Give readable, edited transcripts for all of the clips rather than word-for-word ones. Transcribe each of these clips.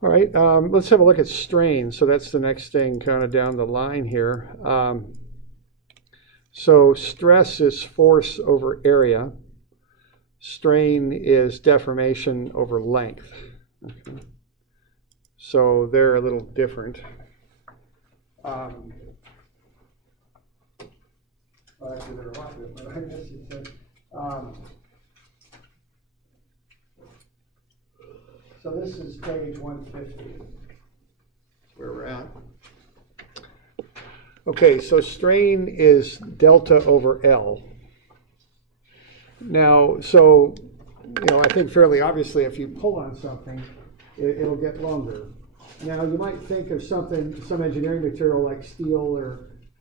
All right, let's have a look at strain. So that's the next thing kind of down the line here. So stress is force over area. Strain is deformation over length. Okay. So they're a little different. Well, actually, they're a lot different. I guess you said. So this is page 150. That's where we're at. Okay, so strain is delta over L. Now, so, I think fairly obviously if you pull on something, it'll get longer. Now, you might think of some engineering material like steel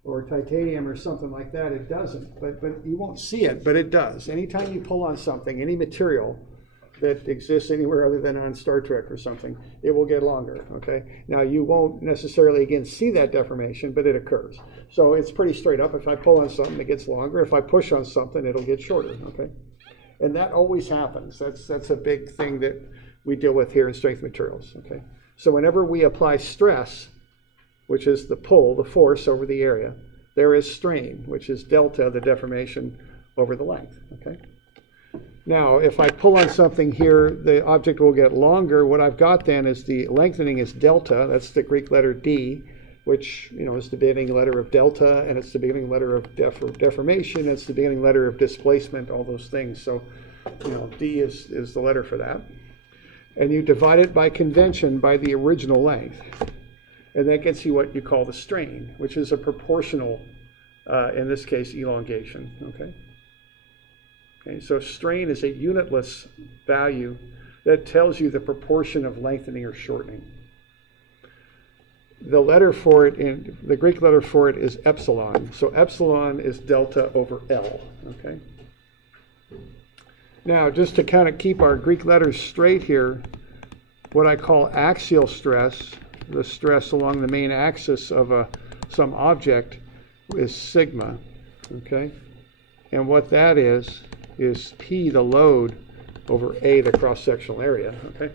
or titanium or something like that. It doesn't, but you won't see it, but it does. Anytime you pull on something, any material that exists anywhere other than on Star Trek or something, it will get longer, okay? Now, you won't necessarily, again, see that deformation, but it occurs. So it's pretty straight up. If I pull on something, it gets longer. If I push on something, it'll get shorter, okay? And that always happens. That's a big thing that we deal with here in strength materials, okay? So whenever we apply stress, which is the pull, the force over the area, there is strain, which is delta, the deformation over the length, okay? Now, if I pull on something here, the object will get longer. What I've got then is the lengthening is delta. That's the Greek letter D, which is the beginning letter of delta, and it's the beginning letter of deformation. It's the beginning letter of displacement, all those things. So, D is the letter for that. And you divide it by convention by the original length. And that gets you what you call the strain, which is a proportional, in this case, elongation, okay? Okay, so strain is a unitless value that tells you the proportion of lengthening or shortening. The letter for it, the Greek letter for it is epsilon. So epsilon is delta over L, okay? Now, just to kind of keep our Greek letters straight here, what I call axial stress, the stress along the main axis of some object, is sigma, okay? And what that is P, the load, over A, the cross-sectional area, okay?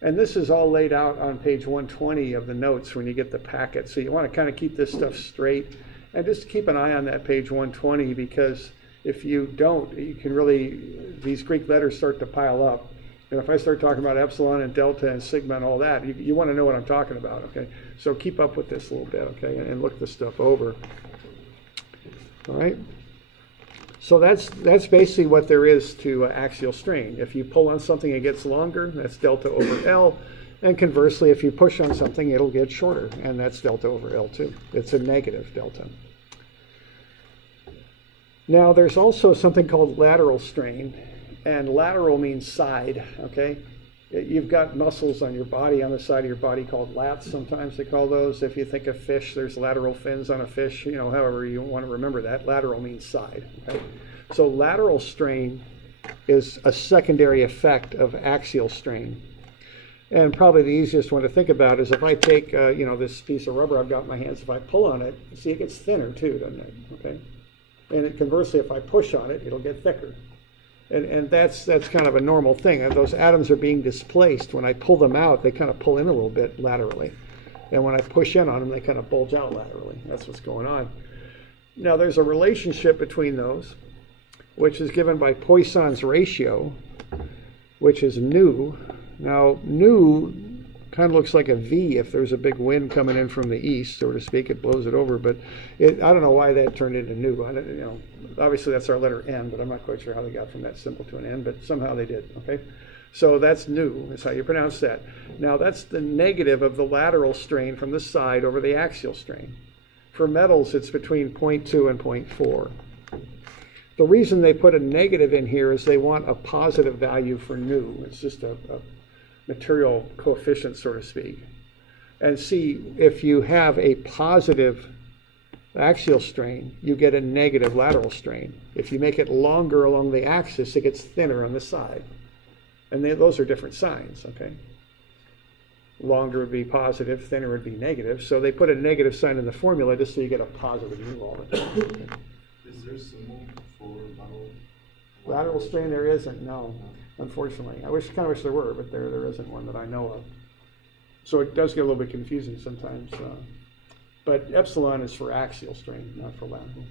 And this is all laid out on page 120 of the notes when you get the packet. So you want to kind of keep this stuff straight and just keep an eye on that page 120, because if you don't, you can really, these Greek letters start to pile up. And if I start talking about epsilon and delta and sigma and all that, you want to know what I'm talking about, okay? So keep up with this a little bit, okay, and look this stuff over. All right? So that's basically what there is to axial strain. If you pull on something, it gets longer. That's delta over L. And conversely, if you push on something, it'll get shorter. And that's delta over L too. It's a negative delta. Now, there's also something called lateral strain. And lateral means side, okay? You've got muscles on your body, on the side of your body, called lats, sometimes they call those. If you think of fish, there's lateral fins on a fish, however you want to remember that. Lateral means side, okay? So lateral strain is a secondary effect of axial strain. And probably the easiest one to think about is if I take, this piece of rubber I've got in my hands, if I pull on it, see, it gets thinner too, doesn't it, okay? And conversely, if I push on it, it'll get thicker. And that's kind of a normal thing. And those atoms are being displaced. When I pull them out, they kind of pull in a little bit laterally. And when I push in on them, they kind of bulge out laterally. That's what's going on. Now, there's a relationship between those, which is given by Poisson's ratio, which is nu. Now, nu kind of looks like a V if there's a big wind coming in from the east, so to speak. It blows it over. But I don't know why that turned into nu. Obviously, that's our letter N, but I'm not quite sure how they got from that symbol to an N, but somehow they did, okay? So that's nu, that's how you pronounce that. Now, that's the negative of the lateral strain from the side over the axial strain. For metals, it's between 0.2 and 0.4. The reason they put a negative in here is they want a positive value for nu. It's just a material coefficient, so to speak. And see, if you have a positive axial strain, you get a negative lateral strain. If you make it longer along the axis, it gets thinner on the side. And those are different signs, okay? Longer would be positive, thinner would be negative. So they put a negative sign in the formula just so you get a positive nu all the time. Okay? Is there a symbol for lateral strain? There isn't, no, unfortunately. I kind of wish there were, but there isn't one that I know of. So it does get a little bit confusing sometimes. But epsilon is for axial strain, not for lateral.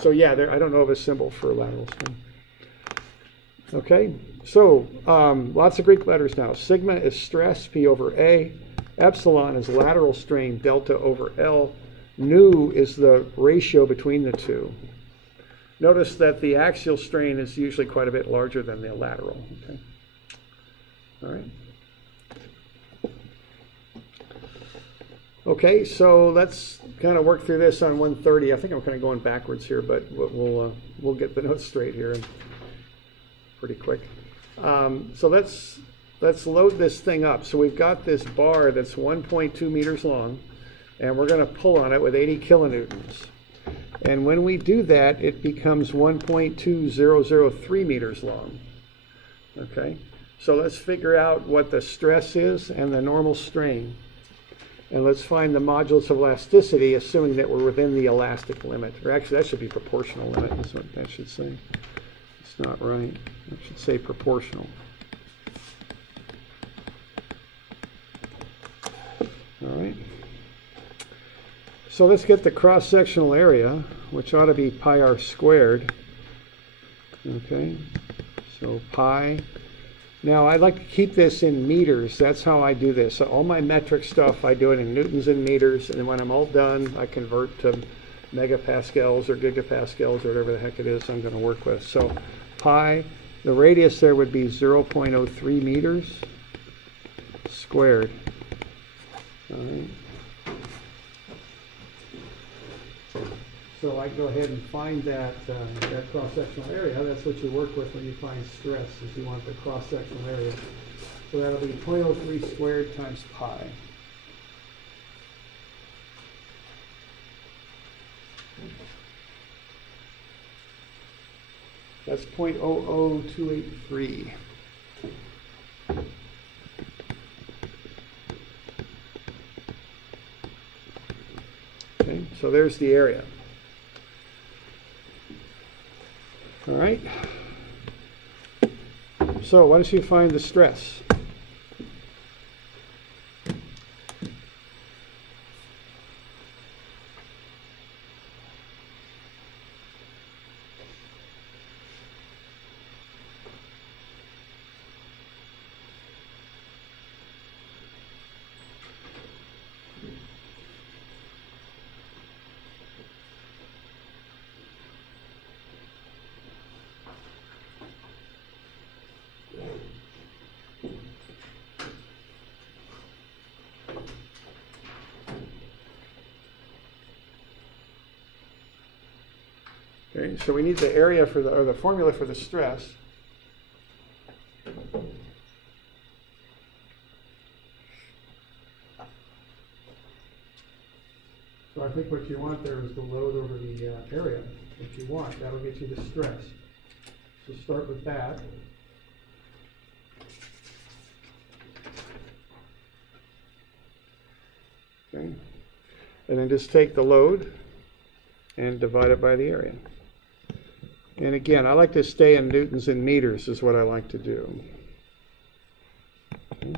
So yeah, I don't know of a symbol for lateral strain. Okay, so lots of Greek letters now. Sigma is stress, P over A. Epsilon is lateral strain, delta over L. Nu is the ratio between the two. Notice that the axial strain is usually quite a bit larger than the lateral. Okay. All right. Okay, so let's kind of work through this on 130. I think I'm kind of going backwards here, but we'll get the notes straight here pretty quick. So let's load this thing up. So we've got this bar that's 1.2 meters long, and we're going to pull on it with 80 kilonewtons. And when we do that, it becomes 1.2003 meters long. Okay, so let's figure out what the stress is and the normal strain. And let's find the modulus of elasticity, assuming that we're within the elastic limit. Or actually, that should be proportional limit, is what that should say. It's not right. It should say proportional. All right. So let's get the cross-sectional area, which ought to be pi r squared. Okay, so pi. Now I'd like to keep this in meters. That's how I do this. So all my metric stuff, I do it in newtons and meters, and then when I'm all done, I convert to megapascals or gigapascals or whatever the heck it is I'm going to work with. So pi, the radius there would be 0.03 meters squared. All right. So I go ahead and find that cross-sectional area. That's what you work with when you find stress, is you want the cross-sectional area. So that'll be 0.03 squared times pi. That's 0.00283. Okay, so there's the area. All right. So once you find the stress, okay, so we need the area for or the formula for the stress. So I think what you want there is the load over the area. What you want, that'll get you the stress. So start with that. Okay, and then just take the load and divide it by the area. And again, I like to stay in newtons and meters is what I like to do. Okay.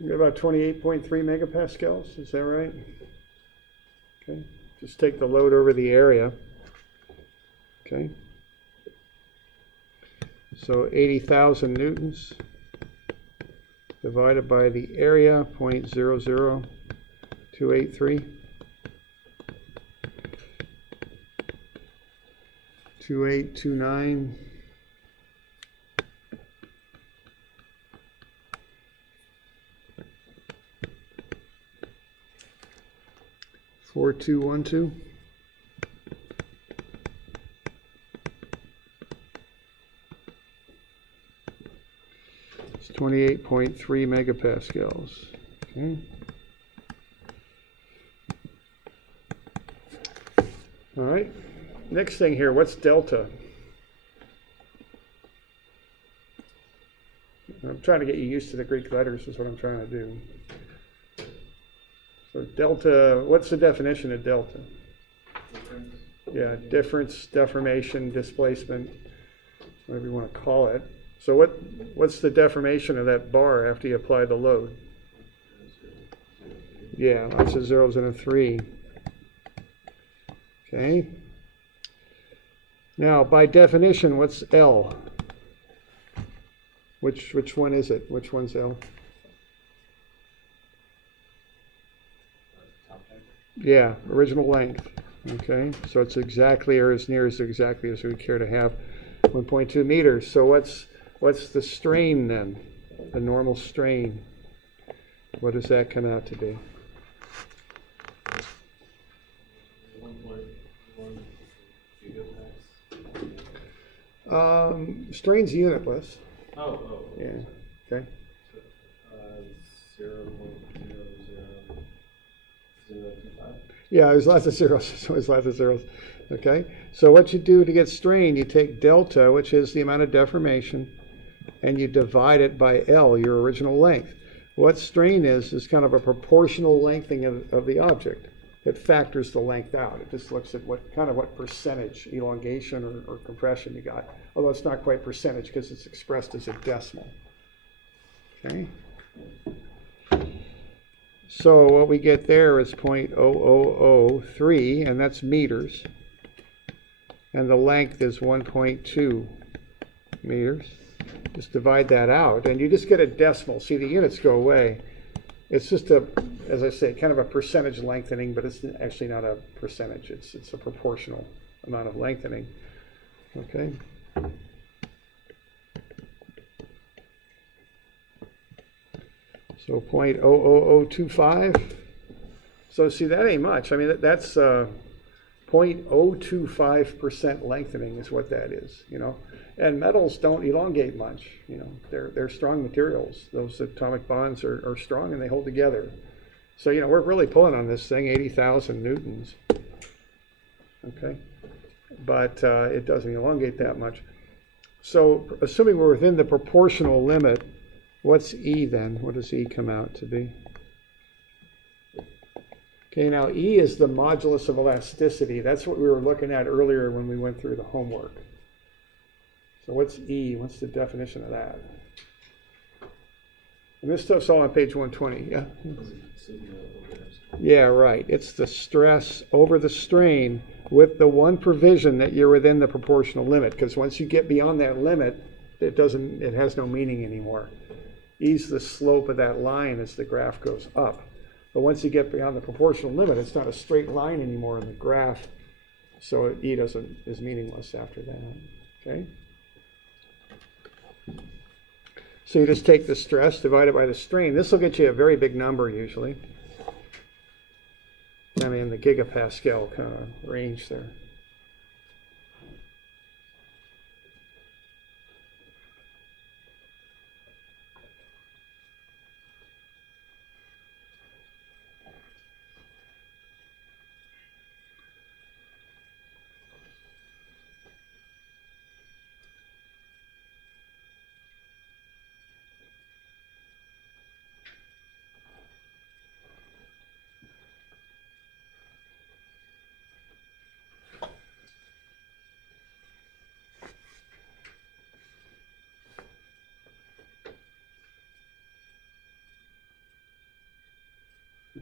You're about 28.3 megapascals, is that right? Okay, just take the load over the area. Okay, so 80,000 newtons divided by the area, 0.00283. 2829. 4212. It's 28.3 megapascals. Okay. All right. Next thing here, what's delta? I'm trying to get you used to the Greek letters is what I'm trying to do. So delta, what's the definition of delta? Difference. Yeah, difference, deformation, displacement, whatever you want to call it. So what's the deformation of that bar after you apply the load? Yeah, lots of zeros and a 3. Okay. Now, by definition, what's L? Which one is it? Which one's L? Yeah, original length. Okay, so it's exactly or as near as exactly as we care to have, 1.2 meters. So what's the strain then? The normal strain. What does that come out to be? 1.1 gigapascals. Strain's unitless. Oh. Yeah. Okay. 0.00025. Yeah, there's lots of zeros. There's always lots of zeros. Okay. So what you do to get strain, you take delta, which is the amount of deformation, and you divide it by L, your original length. What strain is kind of a proportional lengthening of the object. It factors the length out. It just looks at what percentage elongation or compression you got. Although it's not quite percentage because it's expressed as a decimal. Okay. So what we get there is 0.0003, and that's meters. And the length is 1.2 meters. Just divide that out, and you just get a decimal. See, the units go away. It's just as I say, kind of a percentage lengthening, but it's actually not a percentage. It's a proportional amount of lengthening. Okay. So 0.00025. So see, that ain't much. I mean, that's 0.025% lengthening is what that is, you know. And metals don't elongate much, you know. They're strong materials. Those atomic bonds are strong and they hold together. So, you know, we're really pulling on this thing, 80,000 newtons. Okay. But it doesn't elongate that much. So assuming we're within the proportional limit, what's E then? What does E come out to be? Okay, now E is the modulus of elasticity. That's what we were looking at earlier when we went through the homework. So what's E? What's the definition of that? And this stuff's all on page 120, yeah? Yeah, right. It's the stress over the strain with the one provision that you're within the proportional limit, because once you get beyond that limit, it has no meaning anymore. E's the slope of that line as the graph goes up. But once you get beyond the proportional limit, it's not a straight line anymore in the graph, so E is meaningless after that. Okay? So you just take the stress divided by the strain. This will get you a very big number usually. I mean, the gigapascal kind of range there.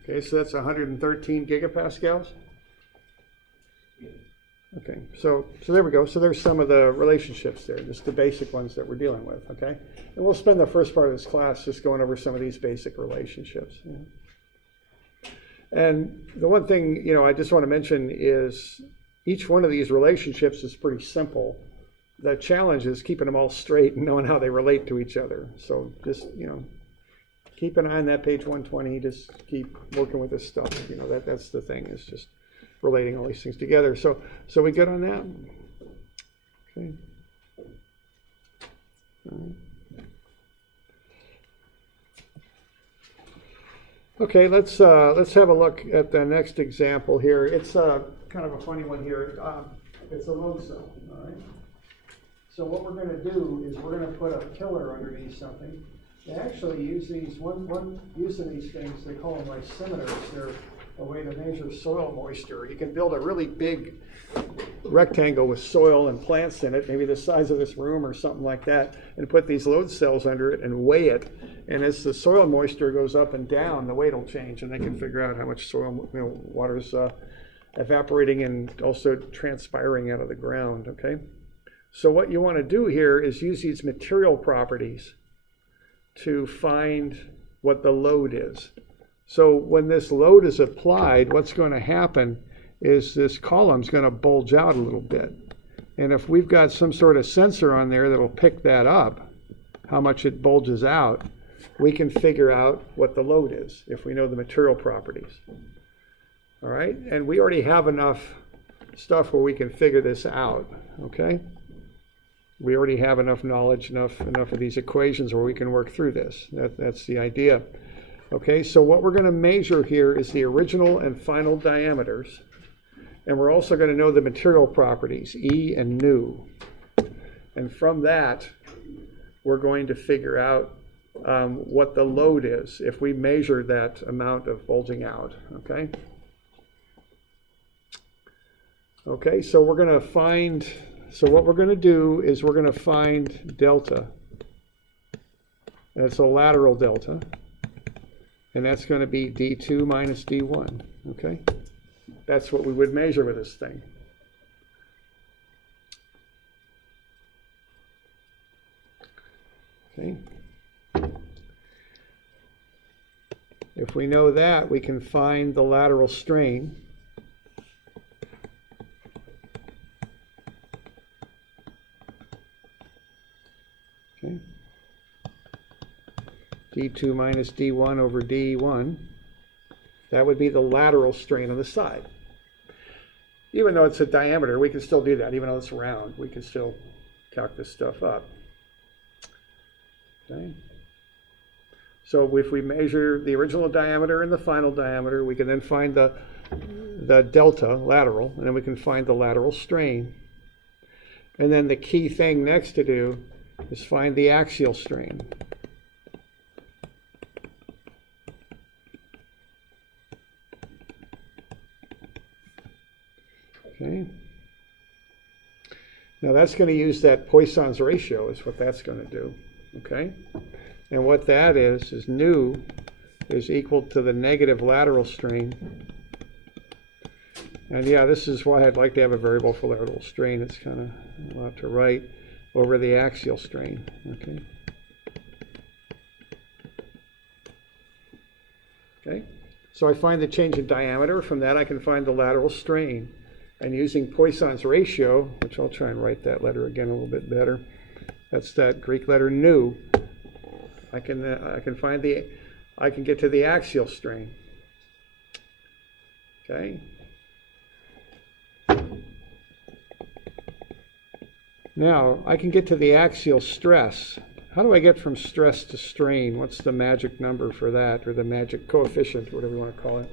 Okay, so that's 113 gigapascals. Yeah. Okay, so there we go. So there's some of the relationships there, just the basic ones that we're dealing with, okay? And we'll spend the first part of this class just going over some of these basic relationships. And the one thing, you know, I just want to mention is each one of these relationships is pretty simple. The challenge is keeping them all straight and knowing how they relate to each other. So just, you know, keep an eye on that page 120, just keep working with this stuff. You know, that's the thing, is just relating all these things together. So we good on that? Okay. All right. Okay, let's have a look at the next example here. It's kind of a funny one here. It's a load cell, all right? So what we're going to do is we're going to put a pillar underneath something. They actually use these, one use of these things, they call them lysimeters. They're a way to measure soil moisture. You can build a really big rectangle with soil and plants in it, maybe the size of this room or something like that, and put these load cells under it and weigh it. And as the soil moisture goes up and down, the weight will change, and they can figure out how much soil, you know, water's evaporating and also transpiring out of the ground, okay? So what you want to do here is use these material properties to find what the load is. So when this load is applied, what's going to happen is this column's going to bulge out a little bit. And if we've got some sort of sensor on there that'll pick that up, how much it bulges out, we can figure out what the load is if we know the material properties. All right? And we already have enough stuff where we can figure this out, okay? We already have enough knowledge, enough of these equations where we can work through this. That's the idea. Okay, so what we're going to measure here is the original and final diameters. And we're also going to know the material properties, E and nu. And from that, we're going to figure out what the load is if we measure that amount of bulging out, okay? Okay, so we're going to find, so what we're going to do is we're going to find delta. That's a lateral delta. And that's going to be D2 minus D1, okay? That's what we would measure with this thing. Okay. If we know that, we can find the lateral strain. Okay. D2 minus D1 over D1. That would be the lateral strain on the side. Even though it's a diameter, we can still do that. Even though it's round, we can still calc this stuff up. Okay. So if we measure the original diameter and the final diameter, we can then find the delta, lateral, and then we can find the lateral strain. And then the key thing next to do is find the axial strain. Okay. Now that's going to use that Poisson's ratio is what that's going to do. Okay. And what that is nu is equal to the negative lateral strain. And yeah, this is why I'd like to have a variable for lateral strain. It's kind of a lot to write over the axial strain. Okay. Okay. So I find the change in diameter. From that I can find the lateral strain. And using Poisson's ratio, which I'll try and write that letter again a little bit better. That's that Greek letter nu. I can get to the axial strain. Okay. Now I can get to the axial stress. How do I get from stress to strain? What's the magic number for that, or the magic coefficient, whatever you want to call it?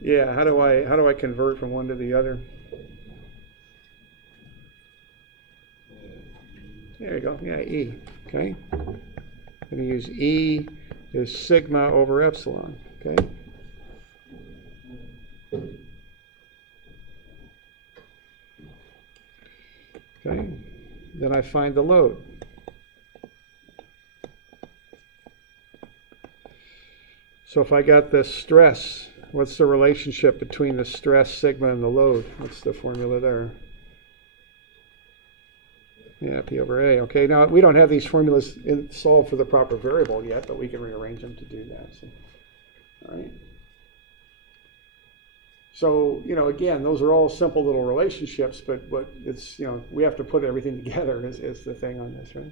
Yeah, how do I convert from one to the other? There you go. Yeah, E. Okay. I'm going to use E is sigma over epsilon. Okay. Okay. Then I find the load. So if I got the stress, what's the relationship between the stress sigma and the load? What's the formula there? Yeah, P over A. Okay, now we don't have these formulas solved for the proper variable yet, but we can rearrange them to do that. So, all right. So, you know, again, those are all simple little relationships, but it's, you know, we have to put everything together is the thing on this, right?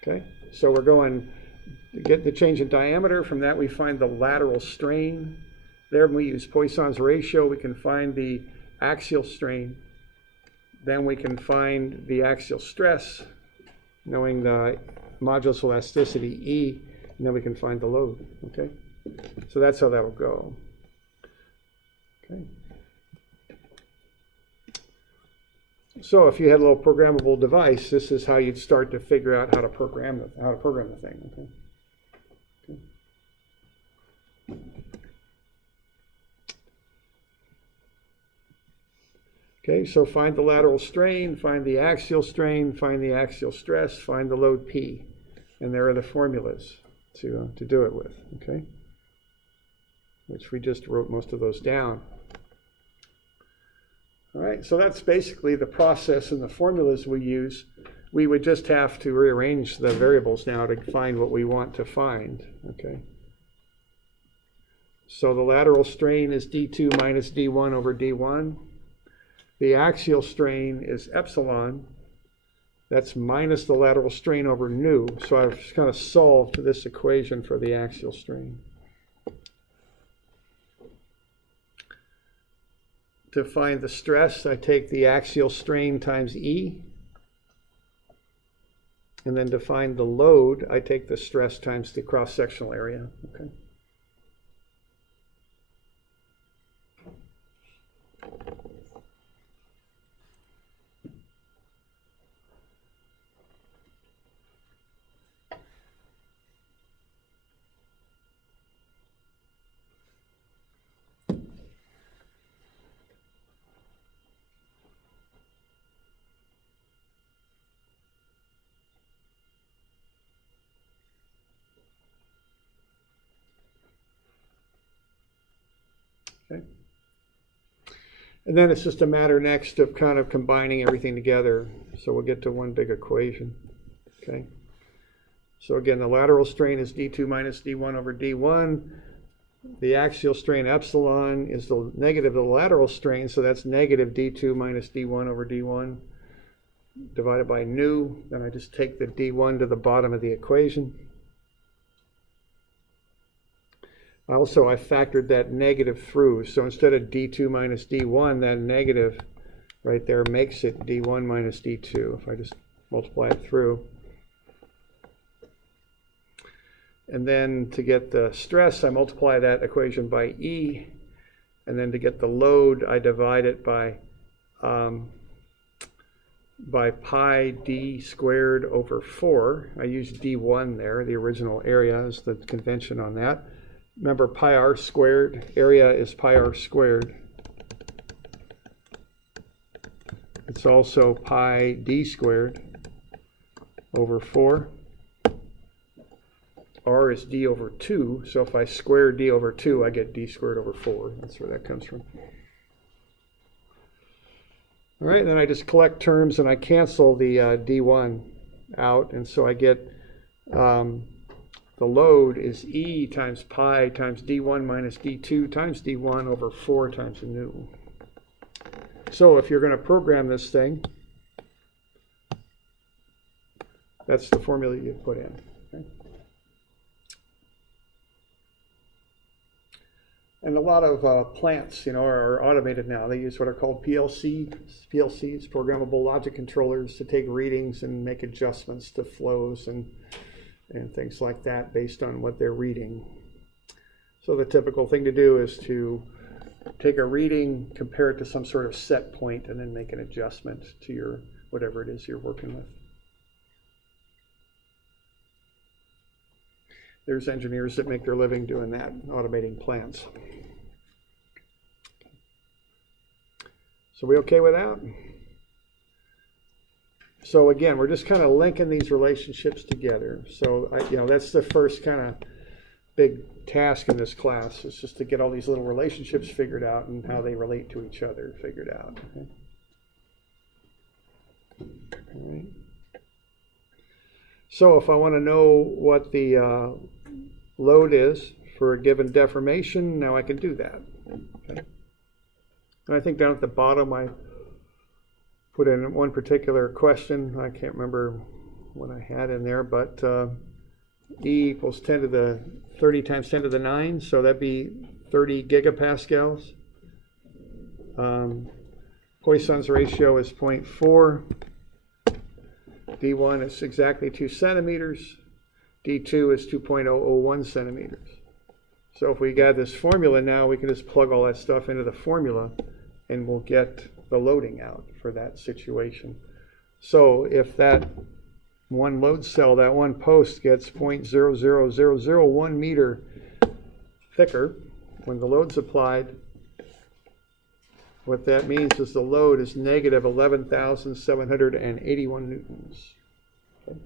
Okay, so we're going to get the change in diameter. From that, we find the lateral strain. There, we use Poisson's ratio. We can find the axial strain. Then we can find the axial stress, knowing the modulus of elasticity, E, and then we can find the load, okay? So that's how that'll go. Okay. So if you had a little programmable device, this is how you'd start to figure out how to program the thing, okay? Okay, so find the lateral strain, find the axial strain, find the axial stress, find the load P. And there are the formulas to do it with, okay? Which we just wrote most of those down. All right, so that's basically the process and the formulas we use. We would just have to rearrange the variables now to find what we want to find, okay? So the lateral strain is D2 minus D1 over D1. The axial strain is epsilon. That's minus the lateral strain over nu. So I've kind of solved this equation for the axial strain. To find the stress, I take the axial strain times E. And then to find the load, I take the stress times the cross-sectional area. Okay. Okay. And then it's just a matter next of kind of combining everything together. So we'll get to one big equation. Okay. So again, the lateral strain is D2 minus D1 over D1. The axial strain epsilon is the negative of the lateral strain, so that's negative D2 minus D1 over D1 divided by nu. Then I just take the D1 to the bottom of the equation. Also, I factored that negative through. So instead of D2 minus D1, that negative right there makes it D1 minus D2 if I just multiply it through. And then to get the stress, I multiply that equation by E. And then to get the load, I divide it by pi d squared over 4. I use D1 there. The original area is the convention on that. Remember, pi r squared, area is pi r squared. It's also pi d squared over 4. R is d over 2, so if I square d over 2, I get d squared over 4. That's where that comes from. All right, then I just collect terms and I cancel the d1 out, and so I get the load is E times pi times d1 minus d2 times d1 over 4 times the nu. So if you're going to program this thing, that's the formula you put in. Okay? And a lot of plants, are automated now. They use what are called PLCs, programmable logic controllers, to take readings and make adjustments to flows and things like that based on what they're reading. So the typical thing to do is to take a reading, compare it to some sort of set point, and then make an adjustment to your whatever it is you're working with. There's engineers that make their living doing that, automating plants. So we okay with that? So again, we're just kind of linking these relationships together. So that's the first kind big task in this class. It's just to get all these little relationships figured out and how they relate to each other figured out. Okay. All right. So if I want to know what the load is for a given deformation, now I can do that. Okay. And I think down at the bottom I put in one particular question. I can't remember what I had in there, but E equals 10 to the 30 times 10 to the 9, so that'd be 30 gigapascals. Poisson's ratio is 0.4. D1 is exactly 2 centimeters. D2 is 2.001 centimeters. So if we got this formula now, we can just plug all that stuff into the formula and we'll get the loading out for that situation. So if that one load cell, that one post gets 0.00001 meter thicker when the load's applied, what that means is the load is negative 11,781 newtons. Okay.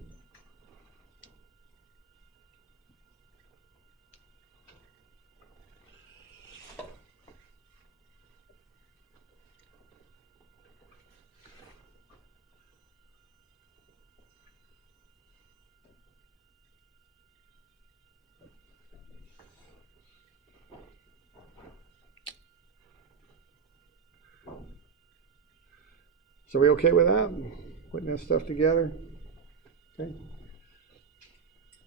So we okay with that? Putting that stuff together? Okay.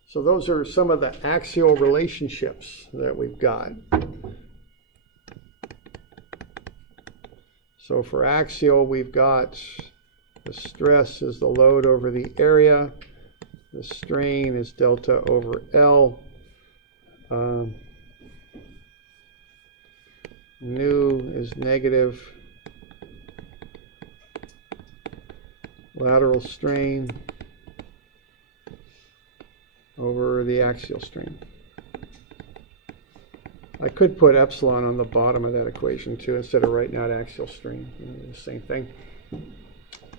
So those are some of the axial relationships that we've got. So for axial, we've got the stress is the load over the area. The strain is delta over L. Nu is negative lateral strain over the axial strain. I could put epsilon on the bottom of that equation too, instead of writing out axial strain. You know, the same thing.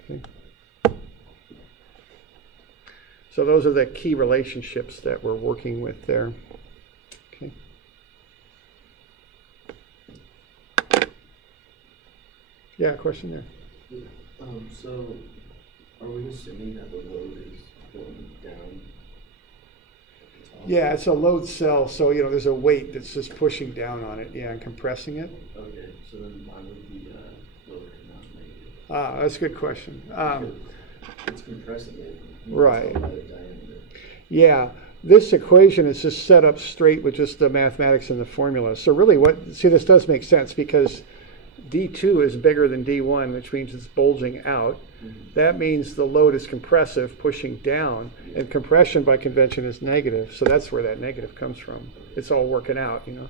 Okay. So those are the key relationships that we're working with there. Okay. Yeah, question there. So are we assuming that the load is going down? Yeah, it's a load cell, so you know there's a weight that's just pushing down on it, yeah, and compressing it. Okay, so then why would the load not negative? That's a good question. It's compressing it. Right. Yeah, this equation is just set up straight with just the mathematics and the formula. So really, see, this does make sense because D2 is bigger than D1, which means it's bulging out. That means the load is compressive, pushing down, and compression by convention is negative. So that's where that negative comes from. It's all working out, you know.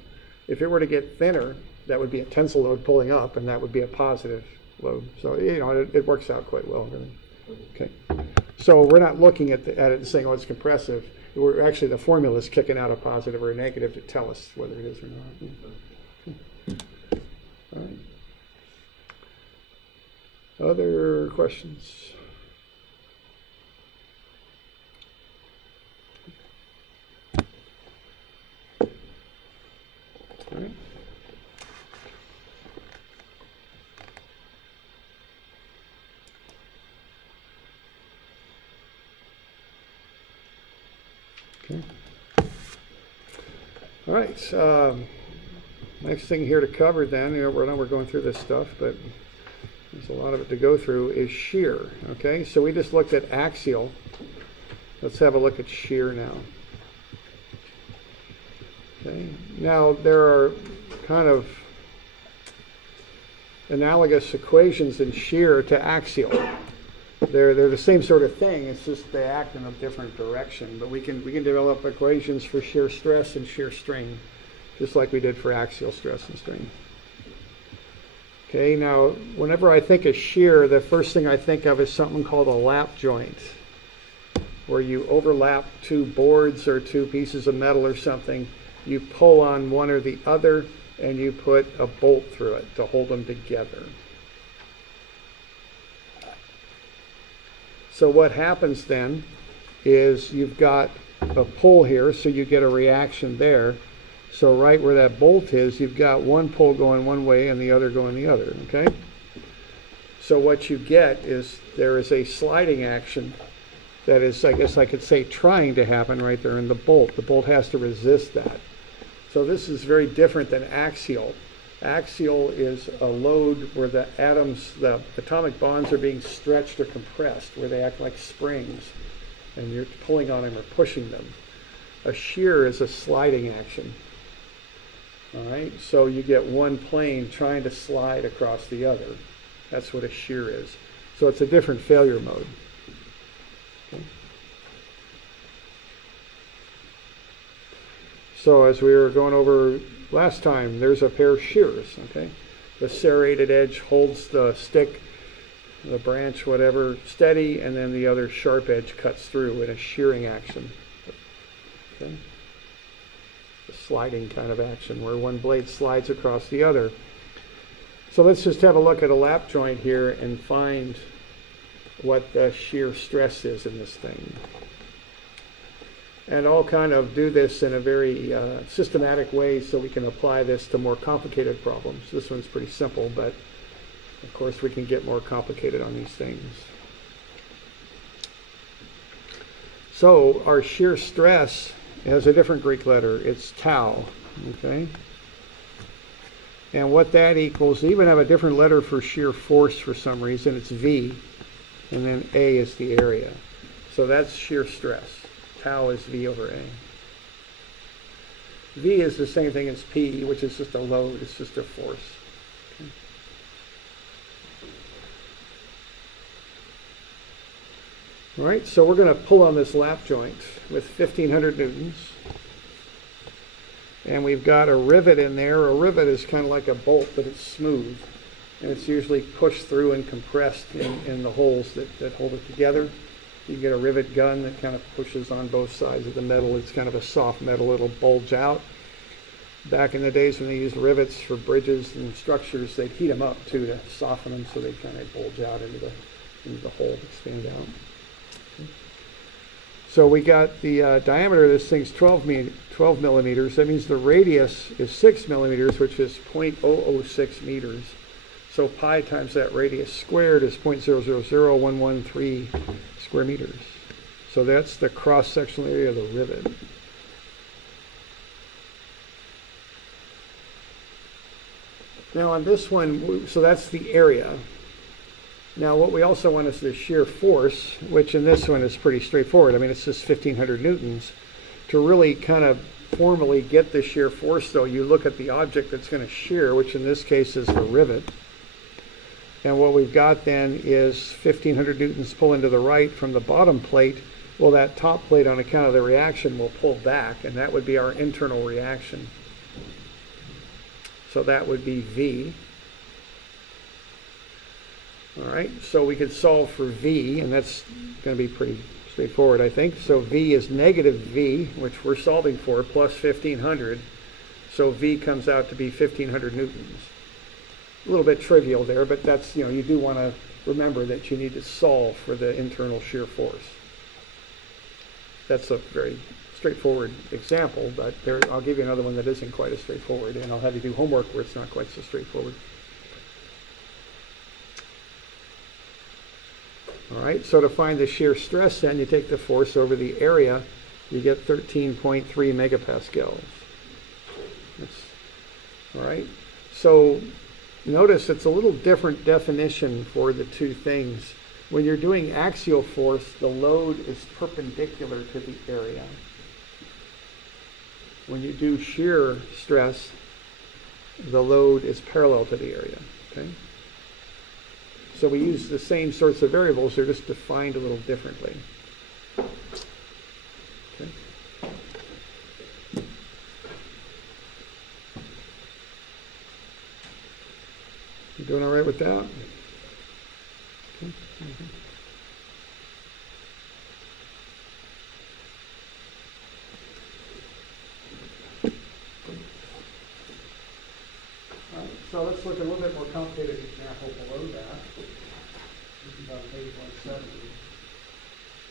If it were to get thinner, that would be a tensile load pulling up, and that would be a positive load. So, you know, it works out quite well, really. Okay. So we're not looking at it and saying, oh, it's compressive. We're actually, the formula is kicking out a positive or a negative to tell us whether it is or not. Okay. All right. Other questions? All right. Okay. All right. Next thing here to cover then, you know, we're going through this stuff, but there's a lot of it to go through, is shear. Okay, so we just looked at axial. Let's have a look at shear now. Okay, now there are kind of analogous equations in shear to axial. They're the same sort of thing. It's just they act in a different direction. But we can develop equations for shear stress and shear strain, just like we did for axial stress and strain. Okay, now whenever I think of shear, the first thing I think of is something called a lap joint, where you overlap two boards or two pieces of metal or something. You pull on one or the other, and you put a bolt through it to hold them together. So what happens then is you've got a pull here, so you get a reaction there. So right where that bolt is, you've got one pull going one way and the other going the other, okay? So what you get is there is a sliding action that is, I guess I could say, trying to happen right there in the bolt. The bolt has to resist that. So this is very different than axial. Axial is a load where the atoms, the atomic bonds are being stretched or compressed, where they act like springs, and you're pulling on them or pushing them. A shear is a sliding action. All right, so you get one plane trying to slide across the other. That's what a shear is. So it's a different failure mode. Okay. So as we were going over last time, there's a pair of shears, okay? The serrated edge holds the stick, the branch, whatever, steady, and then the other sharp edge cuts through in a shearing action. Okay? A sliding kind of action where one blade slides across the other. So let's just have a look at a lap joint here and find what the shear stress is in this thing. And I'll kind of do this in a very systematic way so we can apply this to more complicated problems. This one's pretty simple, but of course we can get more complicated on these things. So our shear stress has a different Greek letter. It's tau, okay? And what that equals, they even have a different letter for shear force for some reason. It's V, and then A is the area. So that's shear stress. Tau is V over A. V is the same thing as P, which is just a load. It's just a force. Okay. All right, so we're going to pull on this lap joint with 1,500 newtons. And we've got a rivet in there. A rivet is kind of like a bolt, but it's smooth. And it's usually pushed through and compressed in the holes that hold it together. You get a rivet gun that kind of pushes on both sides of the metal. It's kind of a soft metal. It'll bulge out. Back in the days when they used rivets for bridges and structures, they'd heat them up too to soften them so they kind of bulge out into the hole, expand out. Okay. So we got the diameter of this thing's 12 millimeters. That means the radius is 6 millimeters, which is 0.006 meters. So pi times that radius squared is 0.000113 square meters. So that's the cross-sectional area of the rivet. Now on this one, so that's the area. Now what we also want is the shear force, which in this one is pretty straightforward. I mean, it's just 1,500 newtons. To really kind of formally get the shear force, though, you look at the object that's going to shear, which in this case is the rivet. And what we've got then is 1,500 newtons pulling to the right from the bottom plate. Well, that top plate, on account of the reaction, will pull back, and that would be our internal reaction. So that would be V. All right, so we could solve for V, and that's going to be pretty straightforward, I think. So V is negative V, which we're solving for, plus 1,500. So V comes out to be 1,500 newtons. A little bit trivial there, but that's, you know, you do want to remember that you need to solve for the internal shear force. That's a very straightforward example, but I'll give you another one that isn't quite as straightforward, and I'll have you do homework where it's not quite so straightforward. All right, so to find the shear stress, then you take the force over the area, you get 13.3 megapascals. All right, so notice it's a little different definition for the two things. When you're doing axial force, the load is perpendicular to the area. When you do shear stress, the load is parallel to the area. Okay? So we use the same sorts of variables, they're just defined a little differently. Okay. You doing all right with that? Okay. Mm-hmm. So let's look at a little bit more complicated example below that. This is on page 170.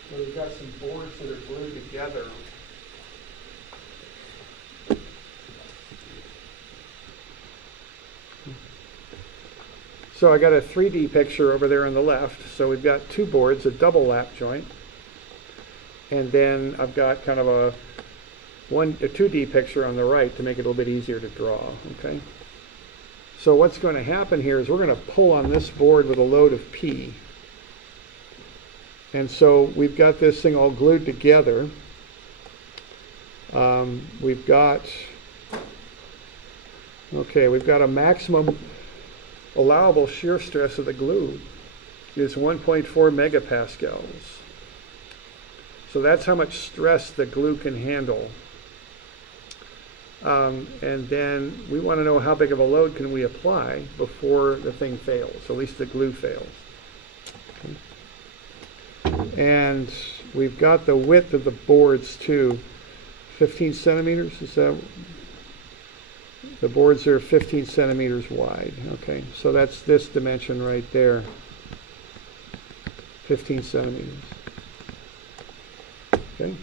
So we've got some boards that are glued together So I got a 3D picture over there on the left. So we've got two boards, a double lap joint. And then I've got kind of a 2D picture on the right to make it a little bit easier to draw, okay? So what's going to happen here is we're going to pull on this board with a load of P. And so we've got this thing all glued together. We've got a maximum allowable shear stress of the glue is 1.4 megapascals. So that's how much stress the glue can handle. And then we want to know how big of a load can we apply before the thing fails, at least the glue fails. Okay. And we've got the width of the boards too. 15 centimeters, is that? The boards are 15 centimeters wide. Okay, so that's this dimension right there. 15 centimeters. Okay.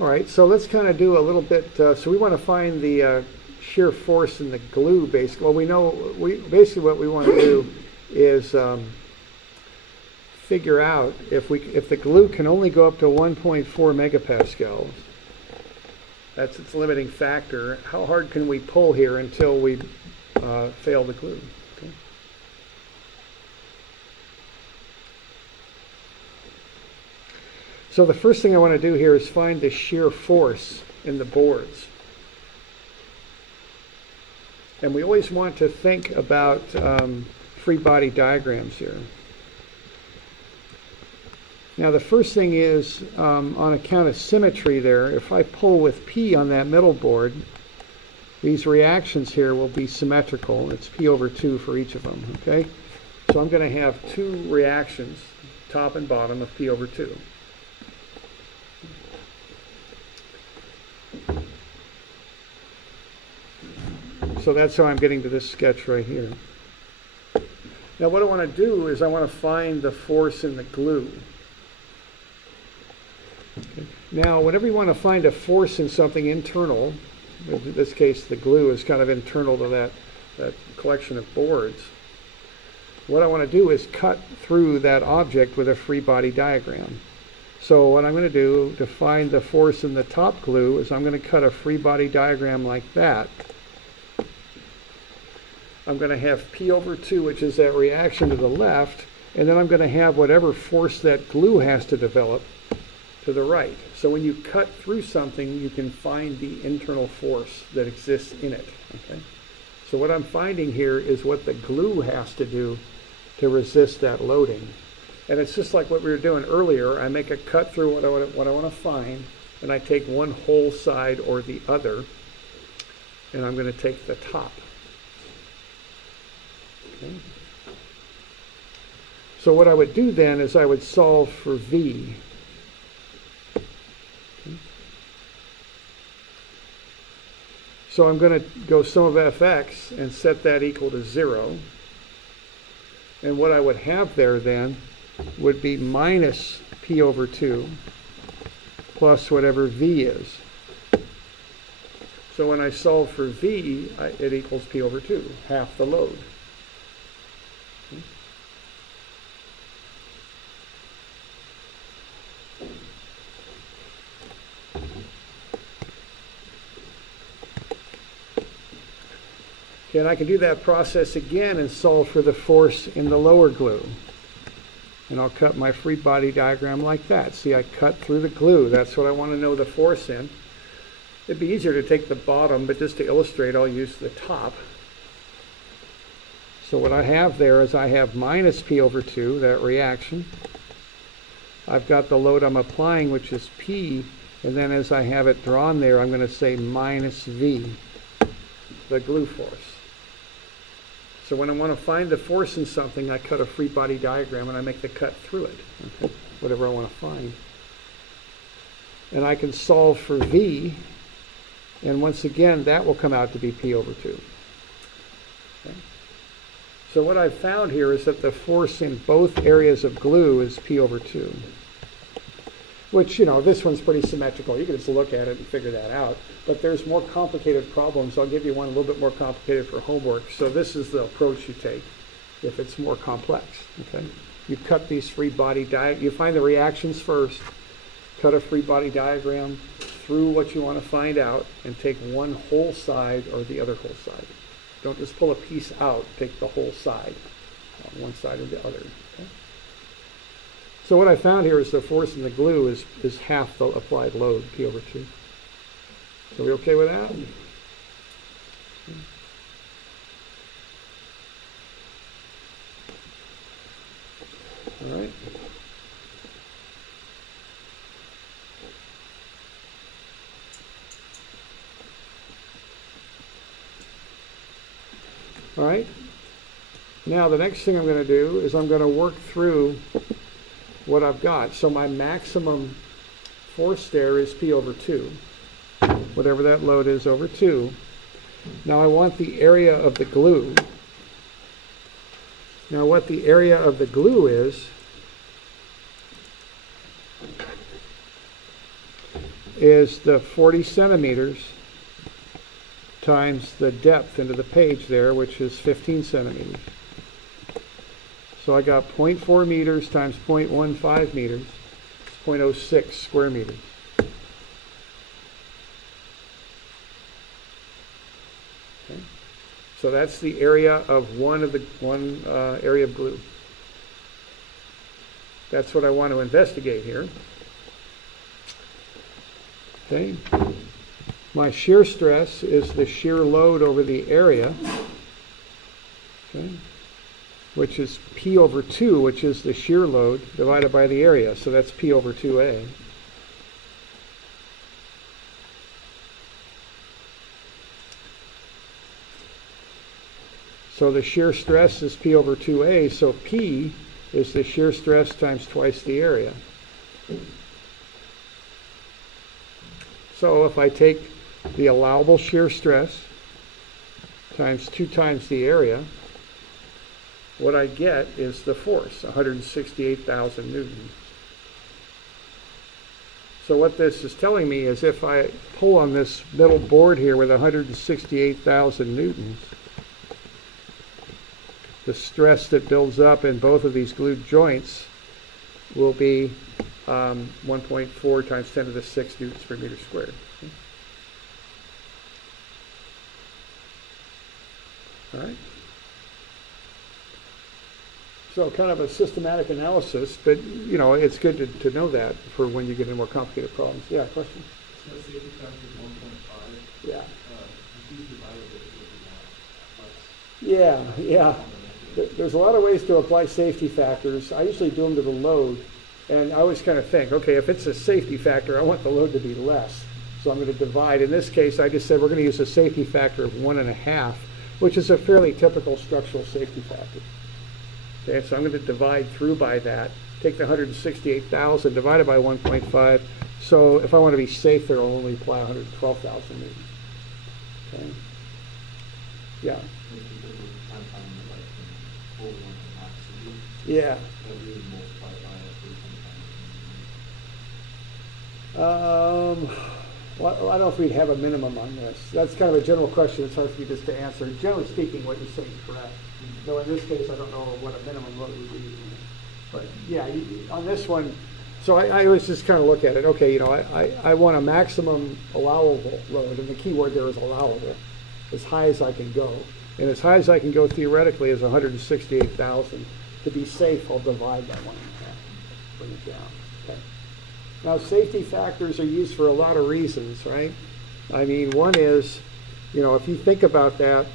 All right, so let's kind of do a little bit. So we want to find the shear force in the glue, basically. Well, we know basically what we want to do is figure out if the glue can only go up to 1.4 megapascals. That's its limiting factor. How hard can we pull here until we fail the glue? Okay. So the first thing I want to do here is find the shear force in the boards. And we always want to think about free body diagrams here. Now the first thing is, on account of symmetry there, if I pull with P on that middle board, these reactions here will be symmetrical. It's P over 2 for each of them, okay? So I'm going to have two reactions, top and bottom, of P over 2. So that's how I'm getting to this sketch right here. Now what I want to do is I want to find the force in the glue. Okay. Now whenever you want to find a force in something internal, in this case the glue is kind of internal to that collection of boards, what I want to do is cut through that object with a free body diagram. So what I'm going to do to find the force in the top glue is I'm going to cut a free body diagram like that. I'm going to have P over 2, which is that reaction to the left, and then I'm going to have whatever force that glue has to develop to the right. So when you cut through something, you can find the internal force that exists in it. Okay? So what I'm finding here is what the glue has to do to resist that loading. And it's just like what we were doing earlier. I make a cut through what I want to find, and I take one whole side or the other, and I'm going to take the top. Okay. So what I would do then is I would solve for V. Okay. So I'm going to go sum of fx and set that equal to 0. And what I would have there then would be minus P over 2 plus whatever V is. So when I solve for V, it equals P over 2, half the load. And I can do that process again and solve for the force in the lower glue. And I'll cut my free body diagram like that. See, I cut through the glue. That's what I want to know the force in. It'd be easier to take the bottom, but just to illustrate, I'll use the top. So what I have there is I have minus P over 2, that reaction. I've got the load I'm applying, which is P, and then as I have it drawn there, I'm going to say minus V, the glue force. So when I want to find the force in something, I cut a free body diagram and I make the cut through it, okay? Whatever I want to find. And I can solve for V, and once again, that will come out to be P over 2. Okay? So what I've found here is that the force in both areas of glue is P over 2. which, you know, this one's pretty symmetrical. You can just look at it and figure that out. But there's more complicated problems. I'll give you one a little bit more complicated for homework. So this is the approach you take if it's more complex, okay? You cut these free body you find the reactions first, cut a free body diagram through what you want to find out, and take one whole side or the other whole side. Don't just pull a piece out, take the whole side, one side or the other. Okay? So what I found here is the force in the glue is half the applied load, P over 2. So we okay with that? All right. All right. Now the next thing I'm going to do is I'm going to work through what I've got. So my maximum force there is P over 2, whatever that load is over 2. Now I want the area of the glue. Now what the area of the glue is the 40 centimeters times the depth into the page there, which is 15 centimeters. So I got 0.4 meters times 0.15 meters, it's 0.06 square meters. Okay. So that's the area of one area of glue. That's what I want to investigate here. Okay. My shear stress is the shear load over the area, okay, which is P over 2, which is the shear load divided by the area. So that's P over 2A. So the shear stress is P over 2A, so P is the shear stress times twice the area. So if I take the allowable shear stress times 2 times the area, what I get is the force, 168,000 newtons. So what this is telling me is if I pull on this middle board here with 168,000 newtons, the stress that builds up in both of these glued joints will be 1.4 times 10 to the 6 newtons per meter squared. All right. So kind of a systematic analysis, but you know, it's good to know that for when you get into more complicated problems. Yeah, question? So safety factor is 1.5. Yeah. If you divide it Yeah, less. yeah. There's a lot of ways to apply safety factors. I usually do them to the load, and I always kind of think, okay, if it's a safety factor, I want the load to be less. So I'm going to divide. In this case, I just said we're going to use a safety factor of 1.5, which is a fairly typical structural safety factor. Okay, so I'm going to divide through by that, take the 168,000 divided by 1.5. So if I want to be safe there, I'll only apply 112,000 newtons. Okay. Yeah. Yeah. Well, I don't know if we'd have a minimum on this. That's kind of a general question. It's hard for me just to answer. Generally speaking, what you're saying is correct. Though in this case, I don't know what a minimum load would be. But yeah, on this one, so I always just kind of look at it. Okay, you know, I want a maximum allowable load, and the key word there is allowable, as high as I can go. And as high as I can go theoretically is 168,000. To be safe, I'll divide that 1.5, bring it down. Okay. Now, safety factors are used for a lot of reasons, right? I mean, one is, you know, if you think about that,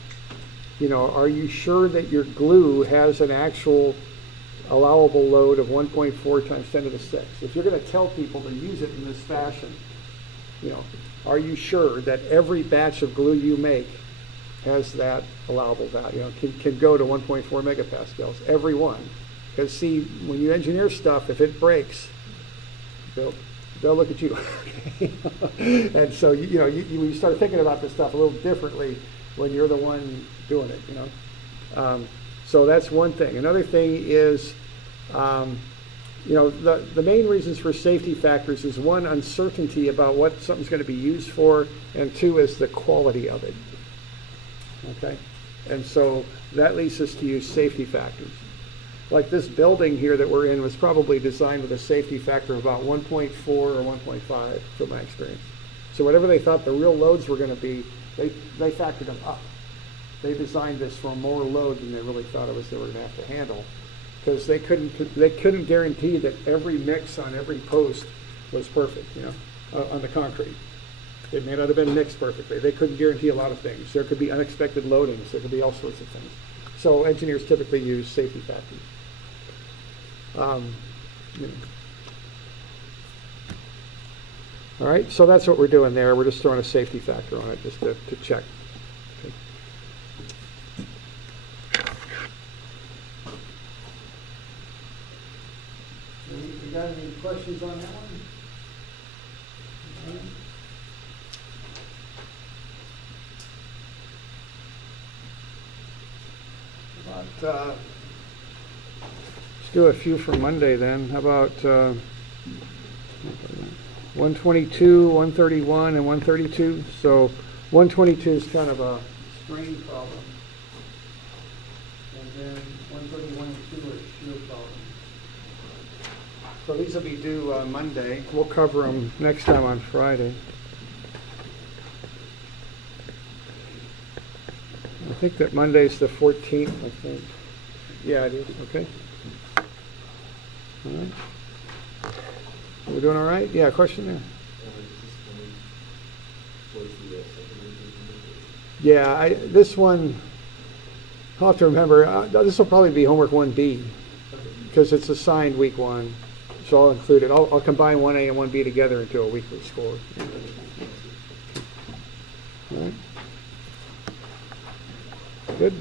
you know, are you sure that your glue has an actual allowable load of 1.4 times 10 to the 6? If you're going to tell people to use it in this fashion, you know, are you sure that every batch of glue you make has that allowable value, you know, can go to 1.4 megapascals, every one? Because see, when you engineer stuff, if it breaks, they'll look at you. And so you know, you start thinking about this stuff a little differently when you're the one doing it, you know. So that's one thing. Another thing is you know, the main reasons for safety factors is one, uncertainty about what something's going to be used for, and two is the quality of it. Okay? And so that leads us to use safety factors. Like this building here that we're in was probably designed with a safety factor of about 1.4 or 1.5 from my experience. So whatever they thought the real loads were going to be, they factored them up. They designed this for more load than they really thought they were going to have to handle, because they couldn't guarantee that every mix on every post was perfect, you know, on the concrete. It may not have been mixed perfectly. They couldn't guarantee a lot of things. There could be unexpected loadings. There could be all sorts of things. So engineers typically use safety factors. You know. All right, so that's what we're doing there. We're just throwing a safety factor on it just to check. Okay. You got any questions on that one? Okay. Let's do a few for Monday then. How about 122, 131, and 132? So 122 is kind of a strain problem. And then 131 and 2 are shear problem. So these will be due Monday. We'll cover them next time on Friday. I think that Monday's the 14th, I think. Yeah, it is. Okay. All right. We're doing all right? Yeah, question there. Yeah, this one, I'll have to remember, this will probably be homework 1B, because it's assigned week 1. So I'll include it. I'll combine 1A and 1B together into a weekly score. All right. Good.